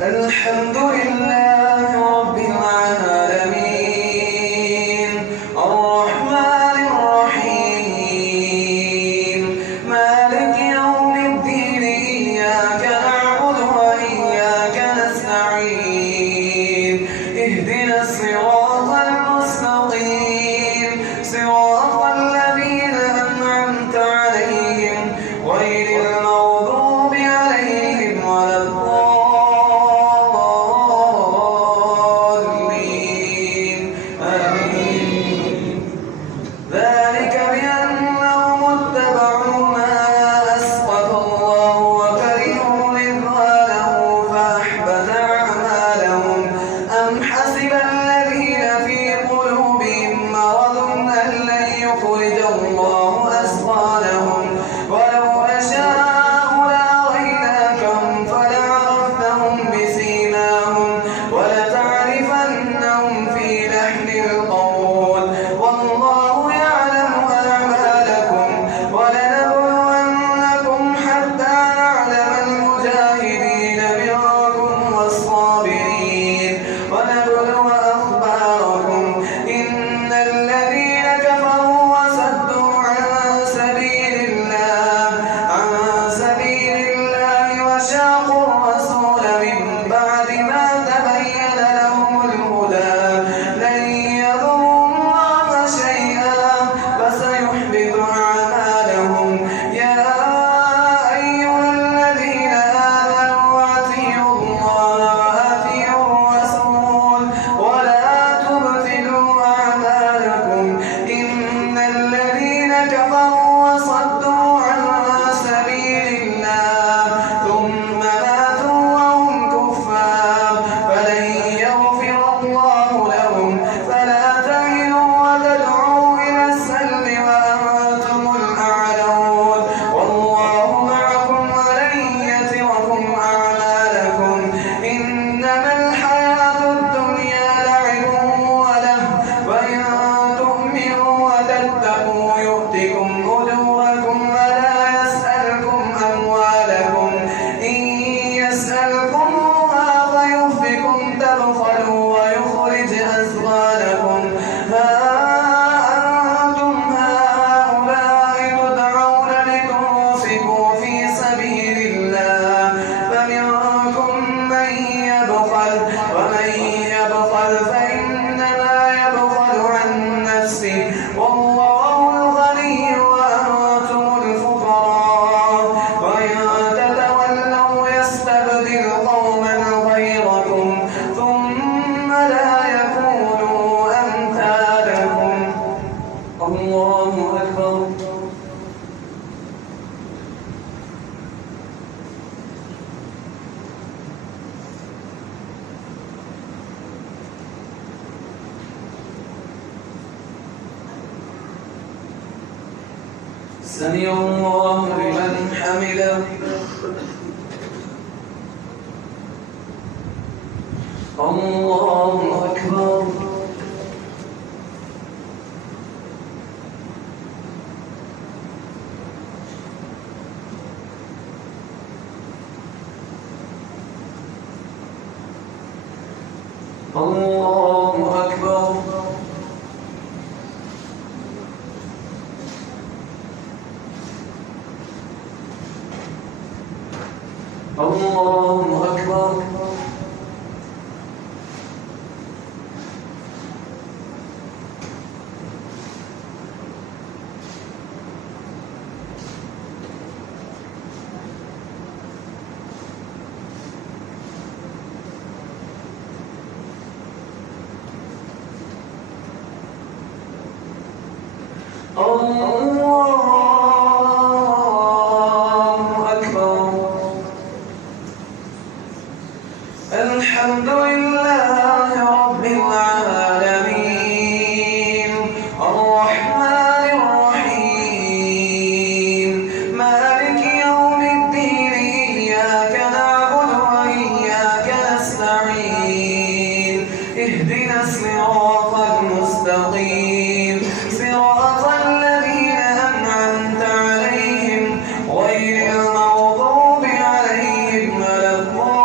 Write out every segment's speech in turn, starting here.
الحمد لله رب العالمين الرحمن الرحيم مالك يوم الدين إياك نعبد وإياك نستعين اهدنا الصراط المستقيم صراط الذين أنعمت عليهم غير المغضوب عليهم ولا الضالين آمين ذلك بأنهم اتبعوا ما أسخط الله وكرهوا رضوانه فأحبط أعمالهم أم حسب الذين في قلوبهم مرض أن لن يخرج الله أثقالهم ولو نشاء لأريناكهم فلعرفتهم بسيماهم ولتعرفنهم في لحن القول والله يعلم أعمالكم ولنبلونكم حتى نعلم المجاهدين منكم والصابرين ونبلو أخباركم إن الذين كفروا وصدوا عن سبيل الله وشاقوا الرسول من بعد ما تبين لهم الهدى لن يضروا الله شيئا فسيحبط أعمالهم يا أيها الذين آمنوا أطيعوا الله وأطيعوا الرسول ولا تبطلوا أعمالكم إن الذين كفروا وصدوا عن سبيل الله ثم ماتوا وهم كفار فلن يغفر الله لهم فلا تهنوا وتدعوا إلى السلم وأنتم الأعلون والله معكم ولن يتركم أعمالكم إنما الحياة الدنيا لعب وله وإن تؤمنوا وتتقوا يؤتكم أجوركم ولا يسألكم أموالكم إن يسألكموها فيحفكم تبخلوا ويخرج أثقالكم ها أنتم هؤلاء تدعون لتنفقوا في سبيل الله فمنكم من يبخل ومن يبخل فإنما يبخل عن نفسه والله الغني وأنتم الفقراء وإن تتولوا يستبدل قوما غيركم ثم لا يكونوا أمثالكم الله أكبر سمع الله لمن حمده الله أكبر الله أكبر الله أكبر الله أكبر الحمد لله رب العالمين الرحمن الرحيم مالك يوم الدين إياك نعبد وإياك نستعين اهدنا الصراط المستقيم صراط الذين أنعمت عليهم غير المغضوب عليهم ولا الضالين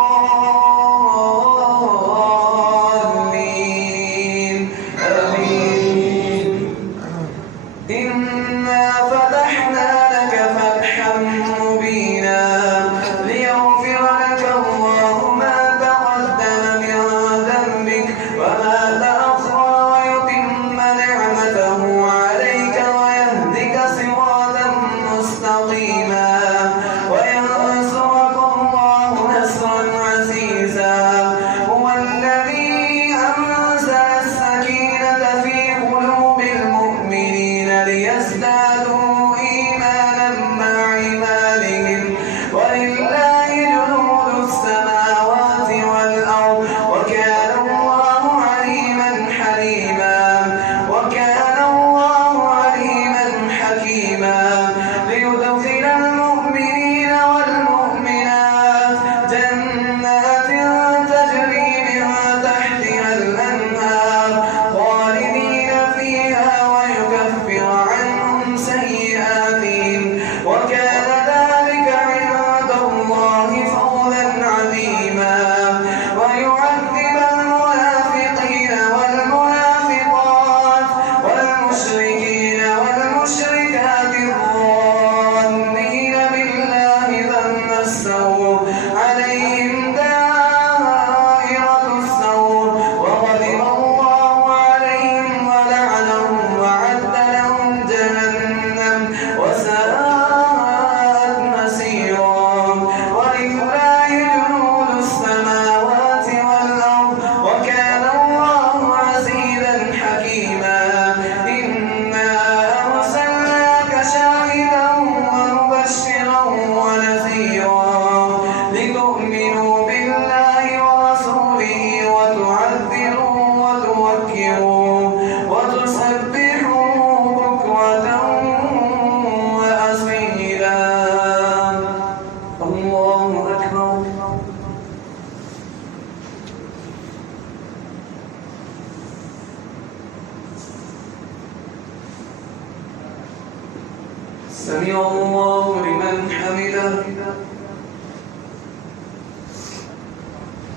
سمع الله لمن حمده.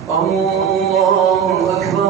الله